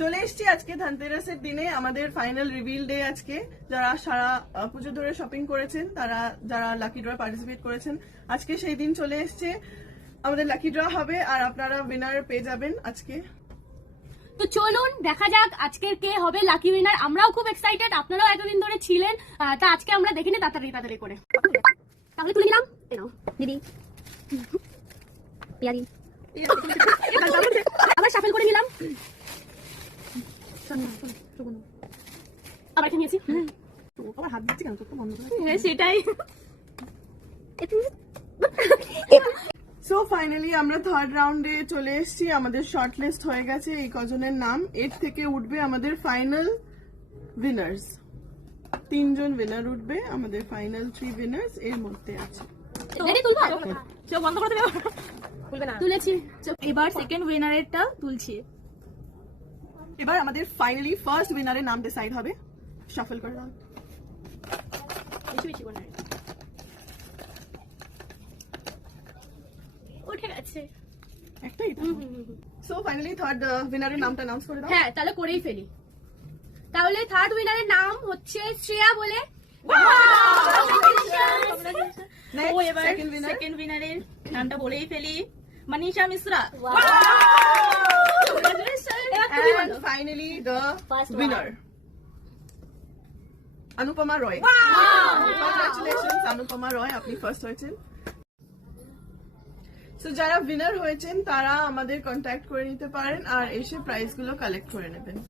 চলে এসছি আজকে ধনতেরাসের দিনে, আমাদের ফাইনাল রিভিল ডে আজকে। যারা সারা পুজো ধরে শপিং করেছেন, তারা যারা লাকি ড্র পার্টিসিপেট করেছেন, আজকে সেই দিন চলে এসছে। আমাদের লাকি ড্র হবে আর আপনারা উইনার পেয়ে যাবেন আজকে। তো চলুন দেখা যাক আজকের কে হবে লাকি উইনার। আমরাও খুব এক্সাইটেড, আপনারাও এতদিন ধরে ছিলেন, তা আজকে আমরা দেখে নিই তাড়াতাড়ি করে। তাহলে তুলে নিলাম, দিদি পিয়ারি আবার শাফেল করে নিলাম, আবার এখানে নিয়েছি। আবার হাত দিচ্ছি কেন, চোখটা বন্ধ করে? হ্যাঁ সেটাই। সো ফাইনালি আমরা থার্ড রাউন্ডে চলে এসেছি। আমাদের শর্ট লিস্ট হয়ে গেছে এই কজনের নাম। এর থেকে উঠবে আমাদের ফাইনাল উইনার্স। 3 জন উইনার উঠবে, আমাদের ফাইনাল 3 উইনার্স এর মধ্যে আছে। চোখ বন্ধ করে দেবে, তুলেছি। এবার সেকেন্ড উইনারেরটা তুলছি। এবার আমাদের ফাইনালি ফার্স্ট উইনারের নাম ডিসাইড হবে। শাফল করে দাও। বেশি করে উঠে গেছে একটাই তো। সো ফাইনালি থার্ড উইনারের নামটা অ্যানাউন্স করে দাও। হ্যাঁ তাহলে করেই ফেলি। তাহলে থার্ড উইনারের নাম হচ্ছে শ্রেয়া বলে। ও এবার সেকেন্ড উইনারের নামটা বলেই ফেলি, Manisha Mishra. And finally the winner, Anupama Roy. Congratulations Anupama Roy, আপনি ফার্স্ট হয়েছেন। সো যারা উইনার হয়েছেন তারা আমাদের কন্ট্যাক্ট করে নিতে পারেন আর এসে প্রাইজগুলো কালেক্ট করে নেবেন।